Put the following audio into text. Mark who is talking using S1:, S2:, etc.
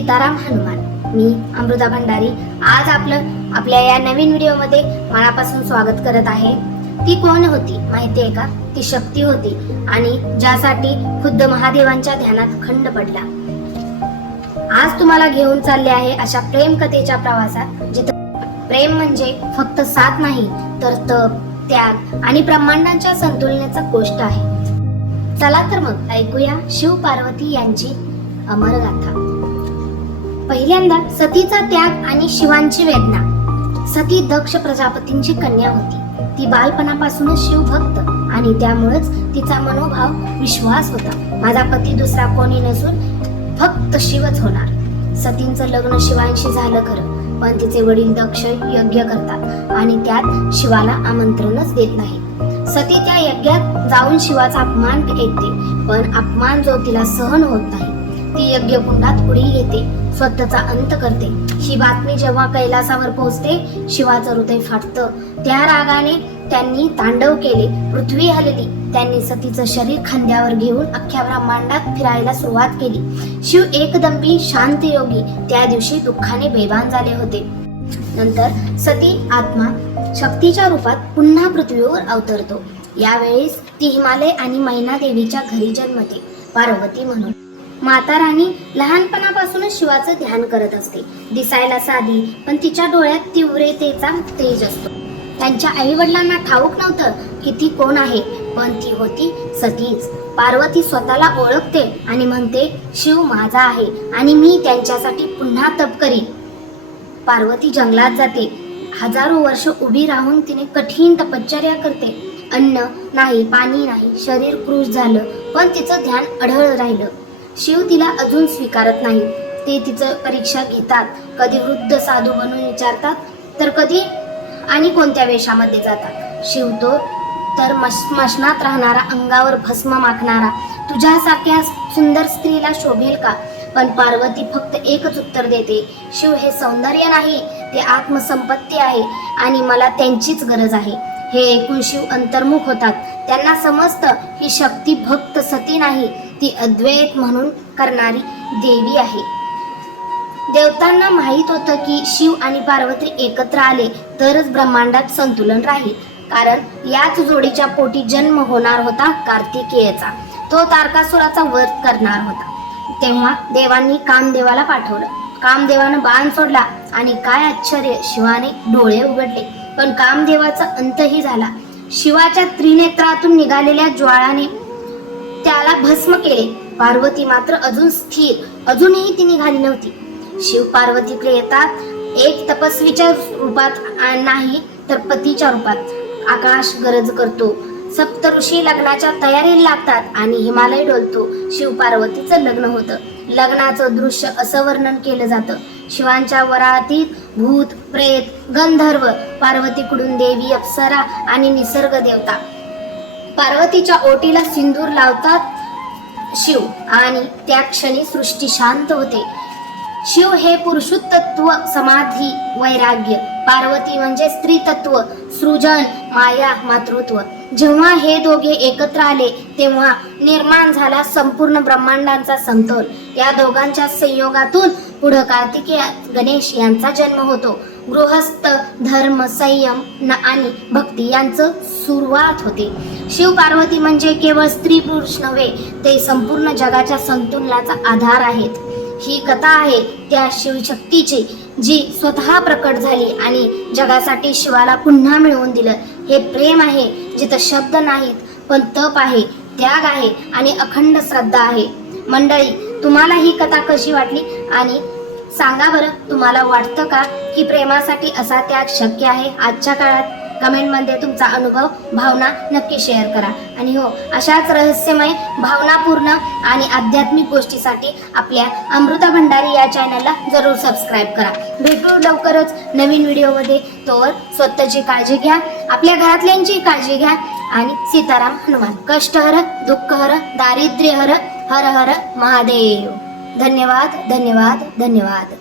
S1: सीताराम हनुमान. मी अमृता भंडारी. आज आपलं आपल्या या नवीन व्हिडिओमध्ये मनापासून स्वागत करत आहे. ती कोण होती माहिती आहे का? ती शक्ती होती आणि ज्यासाठी खुद्द महादेवांच्या ध्यानात खंड पडला. आज तुम्हाला घेऊन चालले आहे अशा प्रेम कथेच्या प्रवासात जिथे प्रेम म्हणजे फक्त साथ नाही तर तप त्याग आणि ब्रह्मांडाच्या संतुलनाचा गोष्ट आहे. चला तर मग ऐकूया शिव पार्वती यांची अमर गाथा पहिल्यांदा सतीचा त्याग आणि शिवांची वेदना. सती दक्ष प्रजापतींची कन्या होती. ती बालपणापासूनच शिवभक्त आणि त्यामुळेच तिचा मनोभाव विश्वास होता. माझा पती दुसरा कोणी नसून फक्त शिवच होणार. सतींचं लग्न शिवांशी झालं खरं पण तिचे वडील दक्ष यज्ञ करतात आणि त्यात शिवाला आमंत्रणच देत नाही सती त्या यज्ञात जाऊन शिवाचा अपमान ऐकते पण अपमान जो तिला सहन होत नाही ती यज्ञकुंडात उडी घेते. स्वतःचा अंत करते. ही बातमी जेव्हा कैलासावर पोहोचते शिवाचं हृदय फाटतं. त्या रागाने त्यांनी तांडव केले पृथ्वी हलली. त्यांनी सतीचं शरीर खांद्यावर घेऊन अख्ख्या ब्रह्मांडात फिरायला सुरुवात केली. शिव एकदंबी शांत योगी त्या दिवशी दुःखाने बेभान झाले होते. नंतर सती आत्मा शक्तीच्या रूपात पुन्हा पृथ्वीवर अवतरतो. यावेळेस ती हिमालय आणि मैना देवीच्या घरी जन्मते पार्वती म्हणून. माता राणी लहानपणापासूनच शिवाचं ध्यान करत असते. दिसायला साधी पण तिच्या डोळ्यात तीव्रतेचा तेज असतो. त्यांच्या आई वडिलांना ठाऊक नव्हतं की ती कोण आहे पण ती होती सतीच. पार्वती स्वतःला ओळखते आणि म्हणते शिव माझा आहे आणि मी त्यांच्यासाठी पुन्हा तप करीन. पार्वती जंगलात जाते. हजारो वर्ष उभी राहून तिने कठीण तपश्चर्या करते. अन्न नाही पाणी नाही शरीर क्रूश झालं पण तिचं ध्यान अढळ राहिलं. शिव तिला अजून स्वीकारत नाही. ते तिचं परीक्षा घेतात. कधी वृद्ध साधू बनून विचारतात तर कधी आणि कोणत्या वेशामध्ये जातात. शिव तो तर मश राहणारा अंगावर भस्म माखणारा. तुझ्यासारख्या सुंदर स्त्रीला शोभेल का? पण पार्वती फक्त एकच उत्तर देते. शिव हे सौंदर्य नाही ते आत्मसंपत्ती आहे आणि मला त्यांचीच गरज आहे. हे ऐकून शिव अंतर्मुख होतात. त्यांना समजतं ही शक्ती भक्त सती नाही. ती अद्वैत म्हणून करणारी देवी आहे. देवतांना माहीत होतं की शिव आणि पार्वती एकत्र आले तरच ब्रह्मांडात संतुलन राहील. कारण याच जोडीच्या पोटी जन्म होणार होता कार्तिकेयचा. तो तारकासुराचा वध करणार होता. तेव्हा देवांनी कामदेवाला पाठवलं. कामदेवानं बाण सोडला आणि काय आश्चर्य शिवाने डोळे उघडले. पण कामदेवाचा अंतही झाला. शिवाच्या त्रिनेत्रातून निघालेल्या ज्वाळाने त्याला भस्म केले. पार्वती मात्र अजून स्थिर अजूनही ती निघाली नव्हती. शिव पार्वतीकडे येतात. एक तपस्वीच्या रूपात नाही तर पतीच्या रूपात. आकाश गरज करतो. सप्त ऋषी लग्नाच्या तयारीला लागतात आणि हिमालय डोलतो. शिव पार्वतीचं लग्न होतं. लग्नाचं दृश्य असं वर्णन केलं जातं. शिवांच्या वरातीत भूत प्रेत गंधर्व पार्वतीकडून देवी अप्सरा आणि निसर्ग देवता. पार्वतीच्या ओटीला सिंदूर लावतात शिव आणि त्या क्षणी सृष्टी शांत होते. शिव हे पुरुषोत्तत्व समाधी वैराग्य पार्वती म्हणजे स्त्री तत्व सृजन माया मातृत्व. जेव्हा हे दोघे एकत्र आले तेव्हा निर्माण झाला संपूर्ण ब्रह्मांडांचा समतोल. या दोघांच्या संयोगातून पुढे कार्तिकेय गणेश यांचा जन्म होतो. गृहस्थ धर्म संयम आणि भक्ती यांचं सुरुवात होते. शिव पार्वती म्हणजे केवळ स्त्री पुरुष नव्हे ते संपूर्ण जगाच्या संतुलनाचा आधार आहेत. ही कथा आहे त्या शिवशक्तीची जी स्वतः प्रकट झाली आणि जगासाठी शिवाला पुन्हा मिळवून दिलं. हे प्रेम आहे जिथं शब्द नाहीत पण तप आहे त्याग आहे आणि अखंड श्रद्धा आहे. मंडळी तुम्हाला ही कथा कशी वाटली? आणि सांगा बरं तुम्हाला वाटतं का की प्रेमासाठी असा त्याग शक्य आहे आजच्या काळात? कमेंटमध्ये तुमचा अनुभव भावना नक्की शेअर करा. आणि हो अशाच रहस्यमय भावनापूर्ण आणि आध्यात्मिक गोष्टीसाठी आपल्या अमृता भंडारी या चॅनलला जरूर सबस्क्राईब करा. भेटू लवकरच नवीन व्हिडिओमध्ये. तोवर स्वतःची काळजी घ्या आपल्या घरातल्यांची काळजी घ्या आणि सीताराम हनुमान. कष्टहर दुःखहर दारिद्र्यहर हर हर महादेव. धन्यवाद धन्यवाद धन्यवाद.